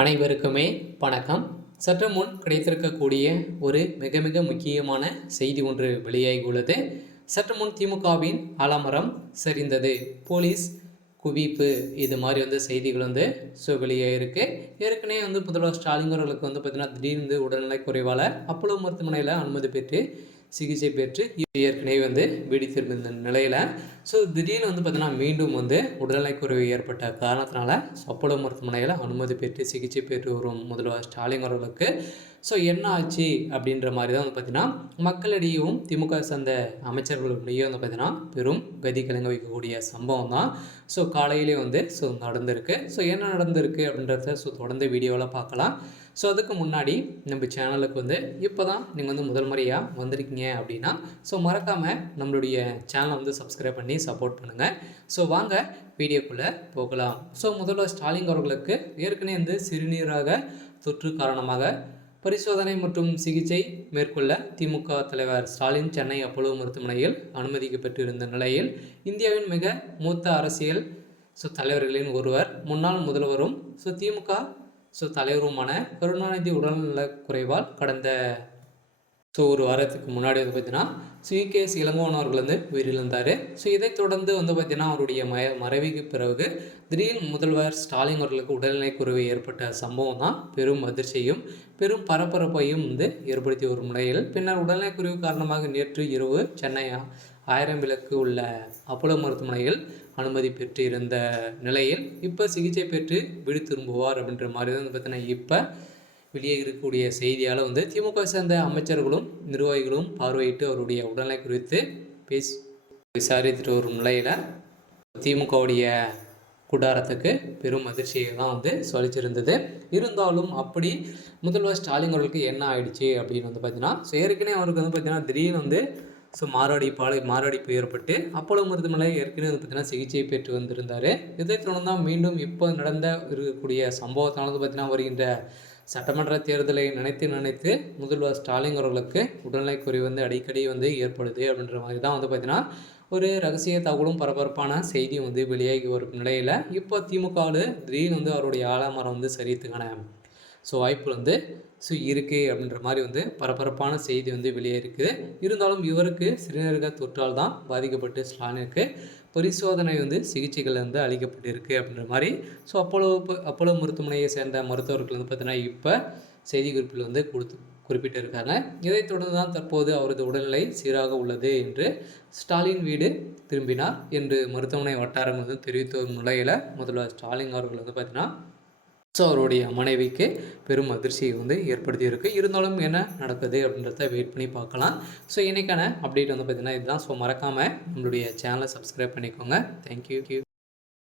அனைவருக்குமே வணக்கம். சற்று முன் கிடைத்திருக்கக்கூடிய ஒரு மிக மிக முக்கியமான செய்தி ஒன்று வெளியாகியுள்ளது. சற்று முன் திமுகவின் ஆலமரம் சரிந்தது, போலீஸ் குவிப்பு, இது மாதிரி செய்திகள் வெளியாகிருக்கு. ஏற்கனவே முதல்வர் ஸ்டாலின் அவர்களுக்கு பார்த்தீங்கன்னா திடீர்னு உடல்நிலை குறைவால் அப்போலோ மருத்துவமனையில் அனுமதி பெற்று சிகிச்சை பெற்று ஏற்கனவே வெடித்திருந்த நிலையில் திடீர்னு பார்த்தீங்கன்னா மீண்டும் உடல்நலை குறைவு ஏற்பட்ட காரணத்தினால அப்போலோ மருத்துவமனையில் அனுமதி பெற்று சிகிச்சை பெற்று வரும் முதல்வர் ஸ்டாலின் அவர்களுக்கு என்ன ஆச்சு அப்படின்ற மாதிரி தான் பார்த்தீங்கன்னா மக்களிடையும் திமுக சார்ந்த அமைச்சர்களுடைய பார்த்தீங்கன்னா பெரும் கதி கலங்க வைக்கக்கூடிய சம்பவம் தான் காலையிலே நடந்திருக்கு. என்ன நடந்திருக்கு அப்படின்றத தொடர்ந்து வீடியோவில் பார்க்கலாம். அதுக்கு முன்னாடி நம்ம சேனலுக்கு இப்போ தான் நீங்கள் முதல் முறையாக வந்திருக்கீங்க அப்படின்னா மறக்காமல் நம்மளுடைய சேனலை சப்ஸ்கிரைப் பண்ணி சப்போர்ட் பண்ணுங்கள். வாங்க வீடியோக்குள்ளே போகலாம். முதல்வர் ஸ்டாலின் அவர்களுக்கு ஏற்கனவே சிறுநீரக தொற்று காரணமாக பரிசோதனை மற்றும் சிகிச்சை மேற்கொள்ள திமுக தலைவர் ஸ்டாலின் சென்னை அப்போலோ மருத்துவமனையில் அனுமதிக்கப்பட்டிருந்த நிலையில் இந்தியாவின் மிக மூத்த அரசியல் தலைவர்களின் ஒருவர், முன்னாள் முதல்வரும் திமுக தலைவருமான கருணாநிதி உடல்நலக் குறைவால் கடந்த ஒரு வாரத்துக்கு முன்னாடி பார்த்தீங்கன்னா சி.கே.எஸ். இளங்கோவன் அவர்கள் உயிரிழந்தார். இதைத் தொடர்ந்து பார்த்தீங்கன்னா அவருடைய மறைவுக்கு பிறகு திடீர்னு முதல்வர் ஸ்டாலின் அவர்களுக்கு உடல்நிலை குறைவு ஏற்பட்ட சம்பவம் தான் பெரும் அதிர்ச்சியும் பெரும் பரபரப்பையும் ஏற்படுத்தி வரும் நிலையில் பின்னர் உடல்நிலை குறைவு காரணமாக நேற்று இரவு சென்னை 1000 விளக்கு உள்ள அப்போலோ மருத்துவமனையில் அனுமதி பெற்று இருந்த நிலையில் இப்போ சிகிச்சை பெற்று வீடு திரும்புவார் அப்படின்ற மாதிரி தான் பார்த்தீங்கன்னா இப்போ வெளியே இருக்கக்கூடிய செய்தியால் திமுக சேர்ந்த அமைச்சர்களும் நிர்வாகிகளும் பார்வையிட்டு அவருடைய உடல்நிலை குறித்து விசாரித்துட்டு வரும் நிலையில் திமுகவுடைய கூடாரத்துக்கு பெரும் அதிர்ச்சியை தான் சொல்லிச்சிருந்தது. இருந்தாலும் அப்படி முதல்வர் ஸ்டாலின் அவர்களுக்கு என்ன ஆயிடுச்சு அப்படின்னு பார்த்தீங்கன்னா ஏற்கனவே அவருக்கு பார்த்தீங்கன்னா திடீர்னு மாரடைப்பு ஏற்பட்டு அப்போலோ மருத்துவமனை ஏற்கனவே பார்த்தீங்கன்னா சிகிச்சை பெற்று வந்திருந்தார். இதை தொடர்ந்து தான் மீண்டும் இப்போ நடந்த இருக்கக்கூடிய சம்பவத்தானது பார்த்தீங்கன்னா வருகின்ற சட்டமன்ற தேர்தலை நினைத்து முதல்வர் ஸ்டாலின் அவர்களுக்கு உடல்நிலை குறைவு அடிக்கடி ஏற்படுது அப்படின்ற மாதிரி தான் பார்த்தீங்கன்னா ஒரு ரகசிய தகவலும் பரபரப்பான செய்தியும் வெளியாகி வரும் நிலையில் இப்போ திமுகவில் திடீர்னு அவருடைய ஆலமரம் சரித்துக்கான வாய்ப்பு இருக்குது அப்படின்ற மாதிரி பரபரப்பான செய்தி வெளியே இருக்குது. இருந்தாலும் இவருக்கு சிறுநீரக தொற்றால் தான் பாதிக்கப்பட்டு ஸ்டாலினுக்கு பரிசோதனை சிகிச்சைகள் அளிக்கப்பட்டிருக்கு அப்படின்ற மாதிரி அப்போலோ மருத்துவமனையை சேர்ந்த மருத்துவர்கள் பார்த்தீங்கன்னா இப்போ செய்தி குறிப்பில் குறிப்பிட்டிருக்காங்க. இதைத் தொடர்ந்து தான் தற்போது அவரது உடல்நிலை சீராக உள்ளது என்று ஸ்டாலின் வீடு திரும்பினார் என்று மருத்துவமனை வட்டாரம் தெரிவித்து வரும் நிலையில் முதல்வர் ஸ்டாலின் அவர்கள் பார்த்தீங்கன்னா அவருடைய மனைவிக்கு பெரும் அதிர்ச்சியை ஏற்படுத்தியிருக்கு. இருந்தாலும் என்ன நடக்குது அப்படின்றத வெயிட் பண்ணி பார்க்கலாம். இன்றைக்கான அப்டேட் பார்த்தீங்கன்னா இதுதான். மறக்காமல் நம்மளுடைய சேனலை சப்ஸ்கிரைப் பண்ணிக்கோங்க. தேங்க்யூ.